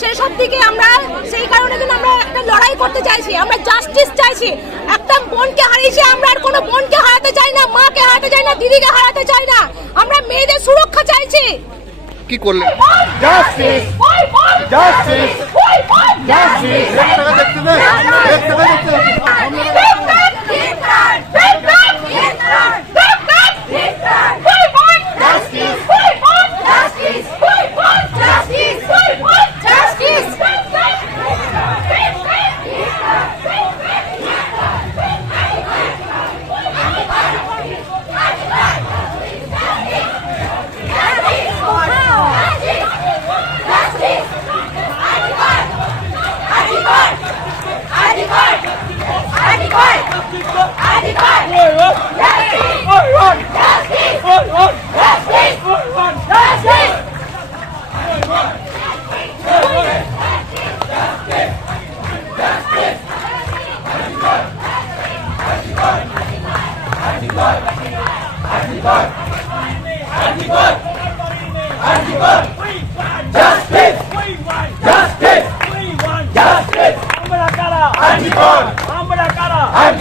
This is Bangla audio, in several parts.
সেসব দিকে আমরা সেই কারণে কিন্তু আমরা একটা লড়াই করতে চাইছি আমরা জাস্টিস চাইছি একটা বোনকে হারিয়েছি আমরা আর কোনো বোনকে হারাতে চাই না মাকে হারাতে চাই না দিদিকে হারাতে চাই না আমরা মেয়েদের সুরক্ষা চাইছি কি করলেন justice justice Justice!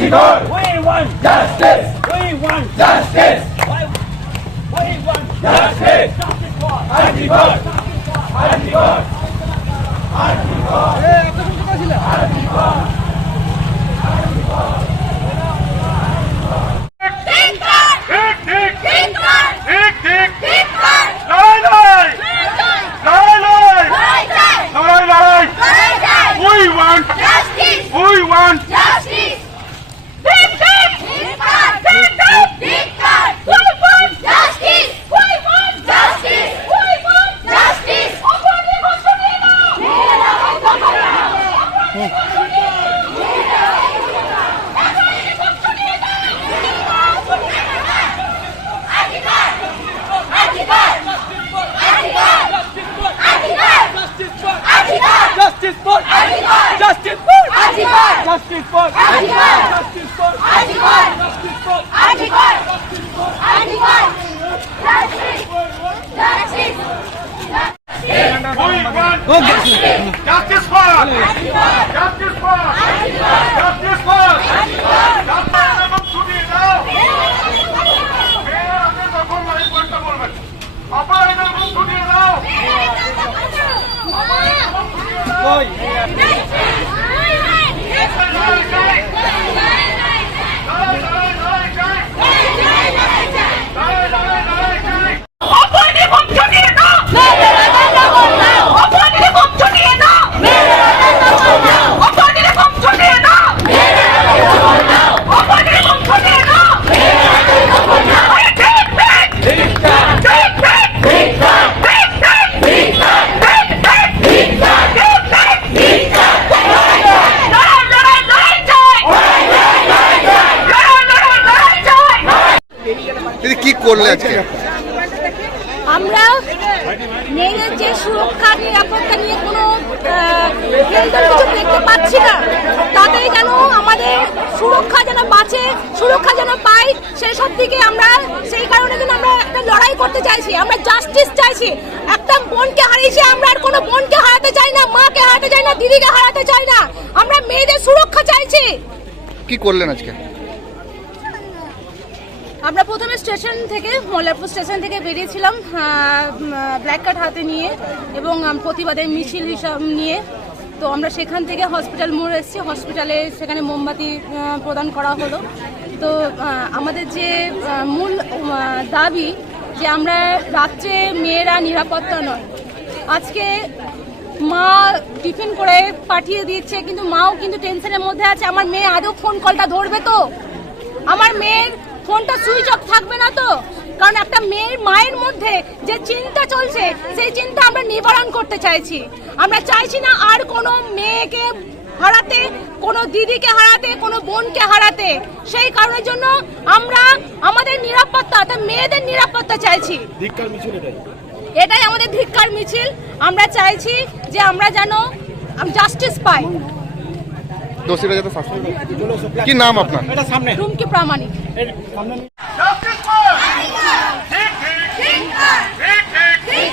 We want justice! Justice আপনি তখন লাইভ করতে বলবেন আপনারা এদের মুখ ছুটিয়ে দাও লড়াই লড়াই লড়াই চাই লড়াই লড়াই লড়াই চাই দিদি কি করলে আজকে? আমরা মেয়েদের যে সুরক্ষা নিরাপত্তা নিয়ে কোনো কিছু দেখতে পাচ্ছি না। তাতে যেন আমাদের সুরক্ষা যেন বাঁচে সুরক্ষা যেন পাই সেই সব দিকে আমরা সেই কারণে কিন্তু আমরা একটা লড়াই করতে চাইছি। আমরা জাস্টিস চাইছি। একটা বোনকে হারিয়েছি আমরা আর কোনো বোনকে হারাতে চাই না মাকে হারাতে চাই না দিদিকে হারাতে চাই না। আমরা মেয়েদের সুরক্ষা চাইছি। কি করলেন আজকে? আমরা প্রথমে স্টেশন থেকে, মল্লারপুর স্টেশন থেকে বেরিয়েছিলাম ব্ল্যাক কার্ড হাতে নিয়ে এবং প্রতিবাদের মিছিল হিসাব নিয়ে। তো আমরা সেখান থেকে হসপিটাল মোড় এসেছি হসপিটালে সেখানে মোমবাতি প্রদান করা হলো। তো আমাদের যে মূল দাবি যে আমরা রাত্রে মেয়েরা নিরাপত্তা নয়, আজকে মা টিফিন করে পাঠিয়ে দিচ্ছে, কিন্তু মাও কিন্তু টেনশনের মধ্যে আছে। আমার মেয়ে আদৌ ফোন কলটা ধরবে তো? আমার মেয়ের ফোনটা সুইচ অফ থাকবে না তো? কারণ একটা মেয়ের মায়ের মধ্যে যে চিন্তা চলছে সেই চিন্তা আমরা নিবারণ করতে চাইছি। আমরা চাইছি না আর কোনো মেয়েকে হারাতে কোনো দিদিকে হারাতে কোনো বোনকে হারাতে। সেই কারণের জন্য আমরা আমাদের নিরাপত্তা অর্থাৎ মেয়েদের নিরাপত্তা চাইছি। এটাই আমাদের ধিক্কার মিছিল। আমরা চাইছি যে আমরা যেন জাস্টিস পাই। দোষীরা যাতে শাস্তি কি নাম আপনার রুমকি প্রামাণিক ঠিক ঠিক ঠিক ঠিক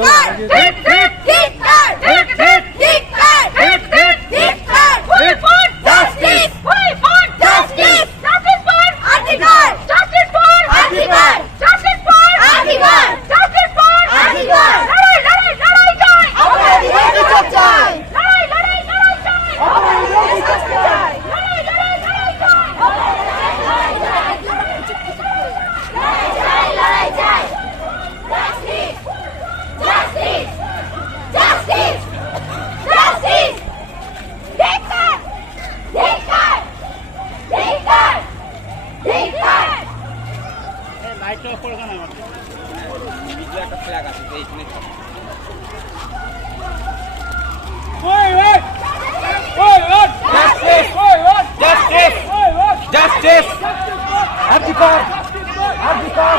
啊 জাস্টিস আর কি কর আর কি কর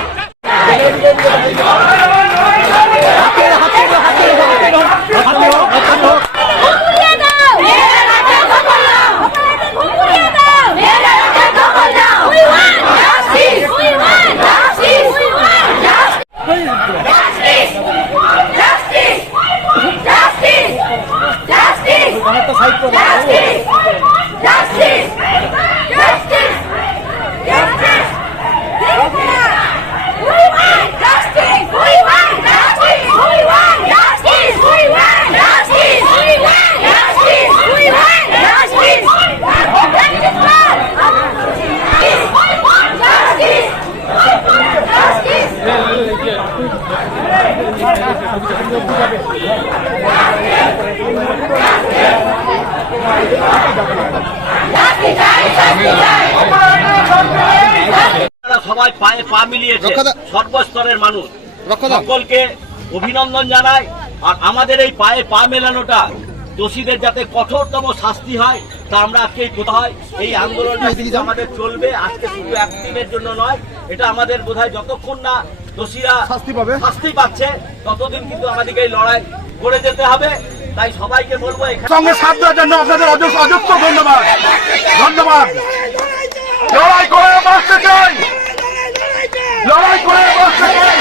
সবাই পায়ে পা মিলিয়েছে। সর্বস্তরের মানুষ। সকলকে অভিনন্দন জানাই। আর আমাদের এই পায়ে পা মেলানোটা দোষীদের যাতে কঠোরতম শাস্তি হয় তা আমরা আজকে এই কোথায়? এই আন্দোলনটা আমাদের চলবে। আজকে শুধু একদিনের জন্য নয় এটা আমাদের বোধহয় যতক্ষণ না দোষীরা শাস্তি পাবে। শাস্তি পাচ্ছে। ততদিন কিন্তু আমাদেরকে এই লড়াই করে যেতে হবে। তাই সবাইকে বলব সঙ্গে সাথ দেওয়ার জন্য আপনাদের অযুক্ত ধন্যবাদ। ধন্যবাদ। লড়াই করে বাঁচতে চাই। লড়াই করে বাঁচতে চাই।